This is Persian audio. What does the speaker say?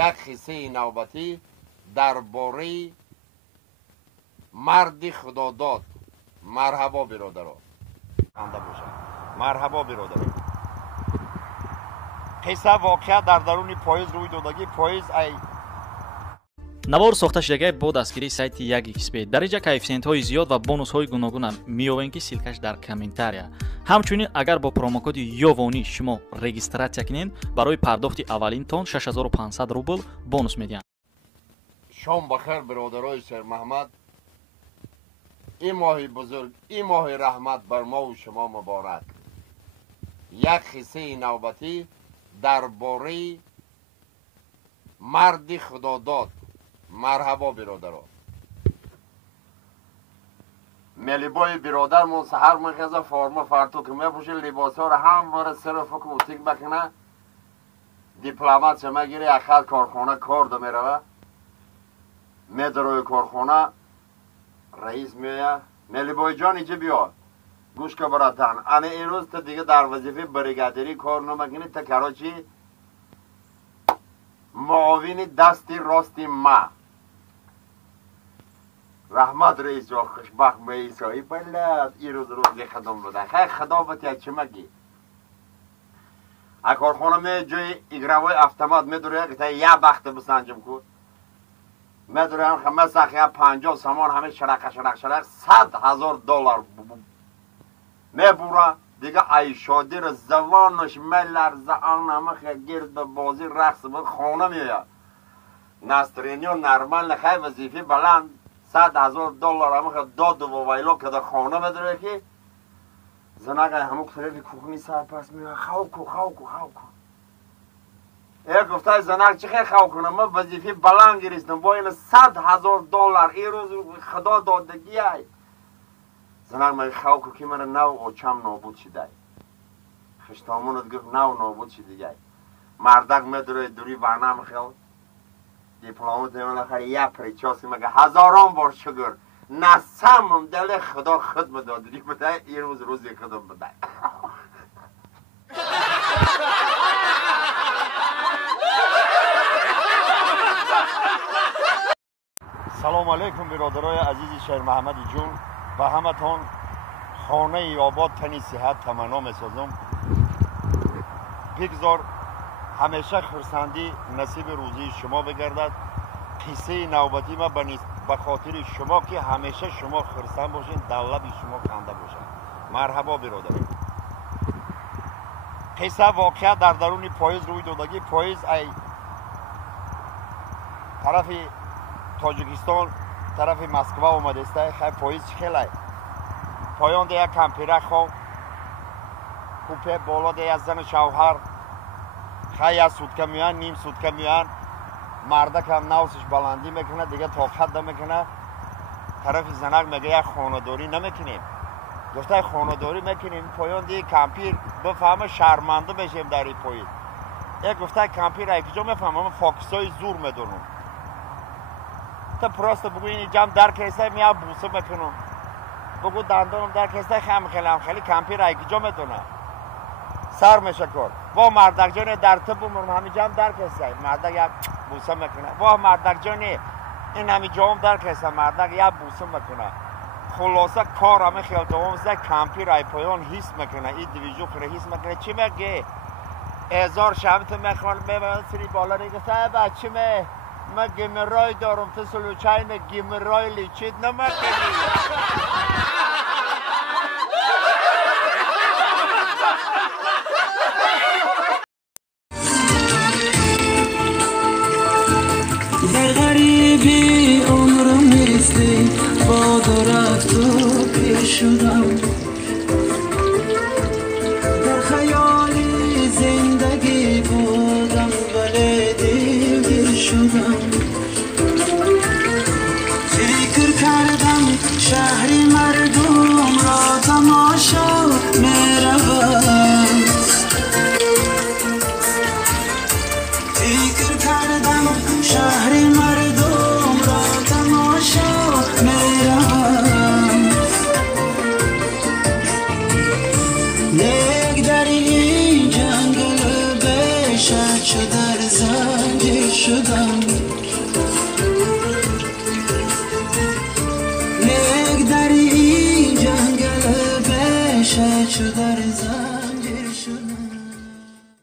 یک قصه نوبتی درباره مرد خداداد. مرحبا برادران. خنده باشد. مرحبا برادران. قصه واقعا در درون پاییز روی دادگی. پاییز ای навор сохта шудагии бо дастгирии сайти 1xbet дар инҷа коэффициентҳои зиёд ва бонусҳои гуногуна меёбем ки силкаш дар комментария. ҳамчунин агар бо промокоди ёвонӣ шумо регистратсия кунед барои пардохти аввалинтон 6500 рубл бонус медиҳанд. شام بخیر برادرای سر محمد. این ماه بزرگ، این ماه رحمت بر ما و شما مبارک. یک قصه نوبتی درباره مرد خداداد. مرحبا برادران. ملیبای برادرمون سحر میخزه فارما فرتوک میپوشه، لباسا رو همواره صرف و اوتیک بکنه، دیپلمات شما گیره اخد کارخانه کار دو میروه، میدروی کارخانه رئیس میوه. ملیبای جان ایجا بیا گوش که براتن انه این روز تا دیگه در وظیفه بریگادری کار نمکنی تا کراچی معاون دستی راستی ما رحمت رئیس جا خوشبخت میسایی بلد این روز روزی خدام بده. خیلی خدامت یک چه مگی کارخانه می جای ایگروای افتماد میدوره که تا یه بخت بسنجم کن میدوره هم خمه سخیه 50 سامان همه شرق $100,000 میبوره دیگه ای شادی رو زوانش میلرزه آن همه خیلی گرد به بازی رقص به خانه میاد نسترینی و نرمال خیلی وظیفه بلند $100,000 همه خیلی داد و ویلا که در خانه بداره که زنگ همه طرف کوکنی سر پس میاد خوکو یک گفته زنگ چه خیلی خو کنم من وظیفه بلند گرفتم با این $100,000 این روز خدا دادگی های زنگ من خو که من نو و چم نابود شده خشتامونت گفت نو نابود شده مردک میداره دوری برنامه خیلی دیپلمات من خیلی یک پریچاسی مگه هزاران بار شگر نسمم دل خدا خدمت دادی بده این روز روزی خدم بده. سلام علیکم برادرای عزیز شهر محمدی جون و همتون خانه آباد تنی صحت تمنا میسازم. بگذار همیشه خرسندی نصیب روزی شما بگردد. قصه نوبتی ما به خاطر شما که همیشه شما خرسند باشین دولت شما خنده باشین. مرحبا برادران. قصه واقعا در درون پاییز روی دادگی. پاییز ای طرف تاجیکستان طرف مسکو اومده است. خیلی پاییز خیلی پایان ده یک کمپیره خواه کوپه بالا ده از زن شوهر خیلی از سودکه میان نیم سودکه میان مردک هم نوسش بلندی میکنه دیگه طاقت نمیکنه طرف زنک میگه یک خانداری نمیکنیم گفته خانداری میکنیم پایان ده کمپیر بفهمه شرمنده بشیم در این پاییز. یک گفته کمپیر ای کجا میفهمم فاکسای زور میدونم تا پراست بگو این جمع در کیسه میاد بوسه میکنم بگو دندانم در کیسه خیلی کمپیر ای کجا میدونه سر میشه کار با مردک جانی در تب بمرم همین جمع در کیسه مردک یک بوسه میکنه با مردک جانی این همین جام در کیسه مردک یک بوسه میکنه خلاصه کار همه خیال دوام زده کمپیر ای پایان حس میکنه این دیویژو خیلی حس میکنه چی میگه هزار شمت میخوان میبرن سری بالا نگفته بچه من گیمرای دارم تو سلوچین گیمرای لیچید نمکنی در غریبی عمرم نیستی با دارت تو پیش شدم در خیالی زندگی بودم ولی دیگه شدم فکر کردم شهری مردم را تماشا میروم فکر کردم شهری مردم را تماشا میروم لیک در این جنگل بشد چو در زنجیر شدم یک در این جنگل بشه چو در زن